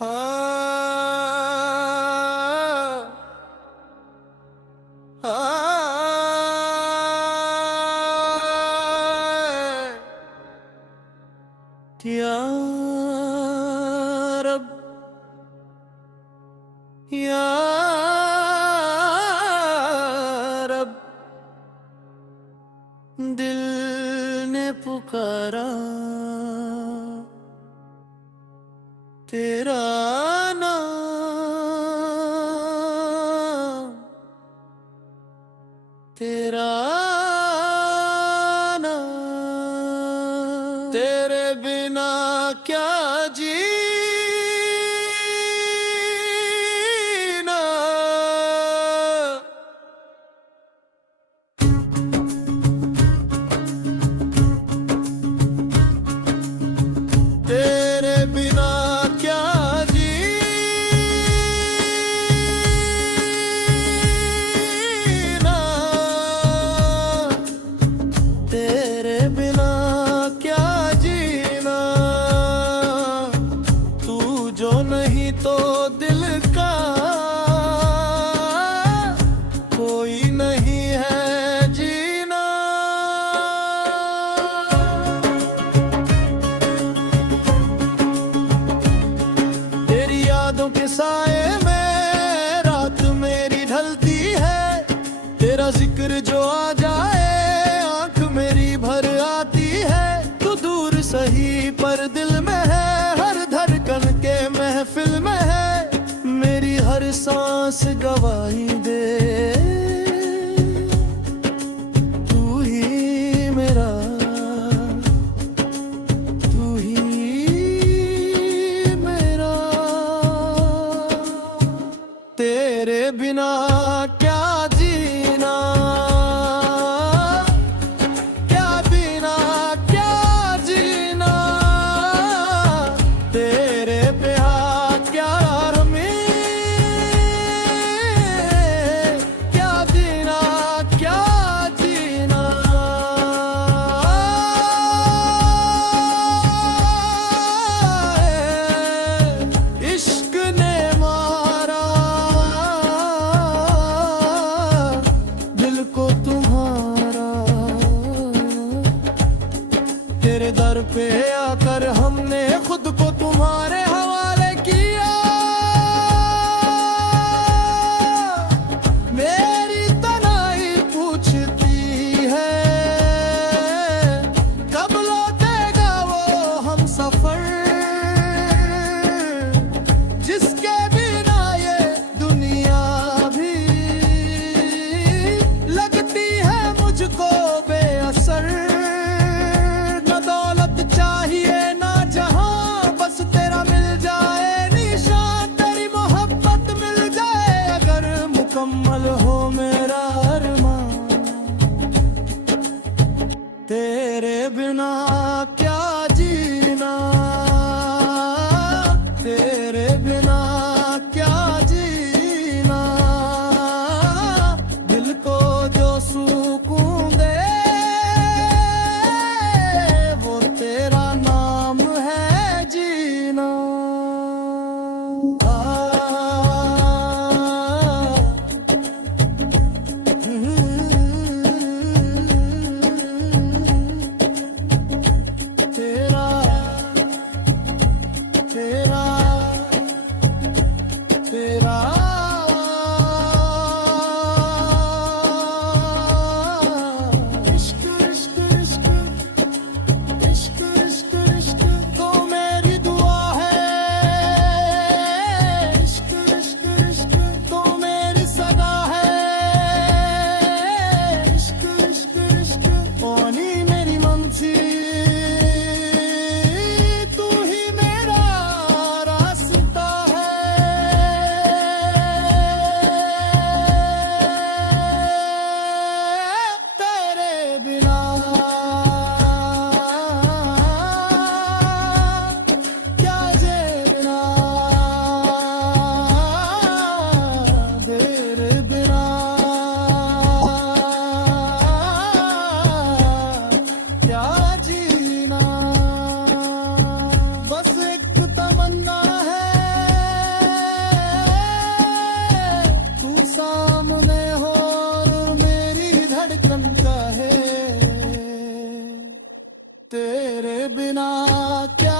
हाँ हाँ या रब या रब दिल ने पुकारा तेरा नाम, तेरा नाम। तेरे बिना क्या जीना, तेरे बिना क्या जीना, तेरे बिना क्या जीना। तू जो नहीं तो दिल का कोई नहीं है जीना। तेरी यादों के साए में रात मेरी ढलती है, तेरा जिक्र जो आ जाए आंख मेरी भर आती है। तू दूर सही पर दिल में है, हर धड़कन के महफिल में है। मेरी हर सांस गवाही दे, तू ही मेरा, तू ही मेरा। तेरे बिना क्या जीना, क्या बिना क्या जीना। तेरे प्यार क्या हमें, क्या जीना क्या जीना। इश्क ने मारा दिल को तुम्हारा, तेरे दर पे आकर हमने खुद को तुम्हारे हवाले किया। मेरी तन्हाई पूछती है कब लौटेगा वो हम सफर, जिसके बिना ये दुनिया भी लगती है मुझको बेअसर। न दौलत चाहिए ना जहां, बस तेरा मिल जाए निशान। तेरी मोहब्बत मिल जाए अगर मुकम्मल हो मेरा अरमान। तेरे बिना क्या जीना, तेरे बिना क्या जीना। दिल को जो सुकून दे वो तेरा नाम है जीना। तेरा तेरा तेरा इश्क इश्क इश्क इश्क इश्क इश्क तो मेरी दुआ है। इश्क इश्क इश्क तो मेरी सदा है। इश्क इश्क इश्क पानी मेरी मंसी, तू ही मेरा रास्ता है। तेरे बिना क्या जीना, तेरे बिना क्या जीना। बस एक तमन्ना है तेरे बिना क्या